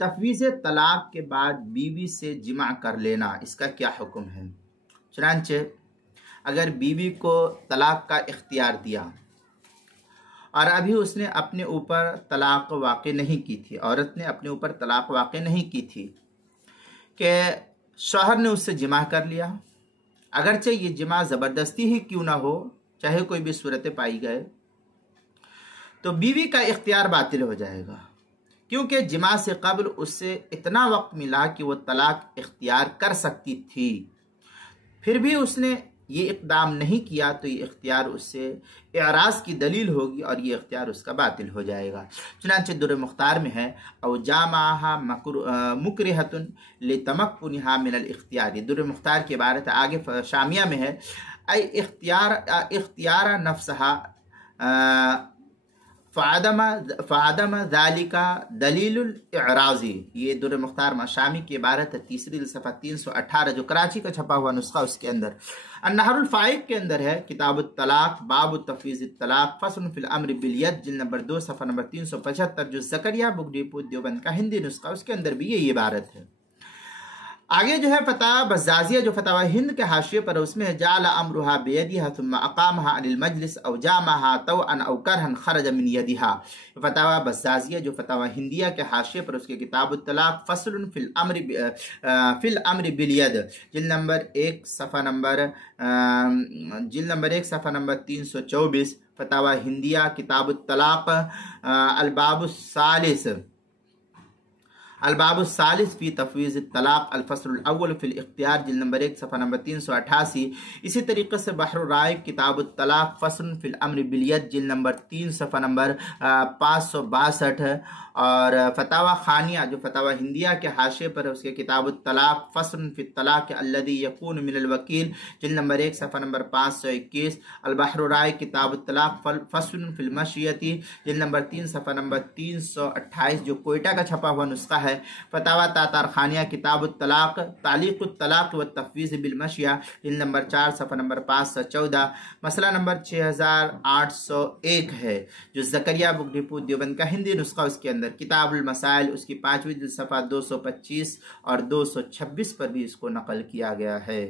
तफवीज़ तलाक के बाद बीवी से जिमा कर लेना, इसका क्या हुक्म है। चुनांचे अगर बीवी को तलाक का इख्तियार दिया और अभी उसने अपने ऊपर तलाक वाक़ई नहीं की थी, औरत ने अपने ऊपर तलाक वाक़ई नहीं की थी कि शौहर ने उससे जिमा कर लिया, अगरचे ये जिमा ज़बरदस्ती ही क्यों ना हो, चाहे कोई भी सूरत पाई गए, तो बीवी का इख्तियार बातिल हो जाएगा, क्योंकि जिमा से कबल उससे इतना वक्त मिला कि वो तलाक इख्तियार कर सकती थी, फिर भी उसने ये इक़दाम नहीं किया, तो ये इख्तियार उससे एराज़ की दलील होगी और ये इख्तियार उसका बातिल हो जाएगा। चुनांचे दुर मुख्तार में है औ जामाहा मुकरहतुन लितमक्कुनिहा मिनल इख्तियार, दुर मुख्तार की इबारत आगे शामिया में है ऐ इख्तियार नफ्सहा फ़ादम ज़ालिका दलीलुल इराज़ी, ये दुर मुख्तार माशामी की इबारत है, तीसरी सफ़ा 318 जो कराची का छपा हुआ नुस्खा उसके अंदर। अन्नहरुल फ़ाइक़ के अंदर है किताबुत तलाक बाब तफ़वीज़ तलाक फ़स्ल फ़िल अम्र बिल यद जिल्द नंबर 2 सफ़ा नंबर 375 जो ज़करिया बुक डिपो देवबंद का हिंदी नुस्खा, उसके अंदर भी ये इबारत है। आगे जो है फतावा बज़्ज़ाज़िया जो फतावा हिंद के हाशिये पर, उसमें है जाल अमरुहा बियदिहा थुम्मा अक़ामहा अनिल मजलिस औ जामाहा तौअन औ करहन खरज मिन यदिहा। फतावा बज़्ज़ाज़िया जो फतावा हिंदिया के हाशिये पर, उसके किताबुत तलाक फ़स्लुन फ़िल अम्र बिल यद जिल्द नंबर 1 सफ़ा नंबर 324। फतावा हिंदिया किताबुत तलाक अलबाबुस्सालिस फ़ी तफ़वीज़ तलाक अलफ़स्लुल अव्वल फ़िल इख्तियार जिल्द नंबर 1 सफ़ा नंबर 388। इसी तरीके से बहरुर राइक़ किताबुत तलाक फ़स्लुन फ़िल अम्र बिल यद जिल्द नंबर 3 सफ़ा नंबर 562 और फतावा खानिया जो फतावा हिंदिया के हाशिये पर है, उसके किताबुत तलाक फ़स्लुन फ़ित तलाक अल्लज़ी यकूनु मिनल वकील जिल्द नंबर 1 सफ़ा नंबर 521। अल बहरुर राइक़ किताबुत तलाक फ़स्लुन फ़िल मशियती जिल्द नंबर 3 सफ़ा नंबर 328 जो कोयटा का छपा हुआ नुस्खा है। फतावा तातार खानिया किताबुत तलाक तालीक़ुत तलाक व तफ़वीज़ बिल मशिया जिल्द नंबर 4 सफ़ा नंबर 514 मसला नंबर 6801 है जो ज़करिया बुक डिपो देवबंद का हिंदी नुस्खा, उसके अंदर किताबुल मसाइल उसकी 5वीं सफ़ा 225 और 226 पर भी इसको नकल किया गया है।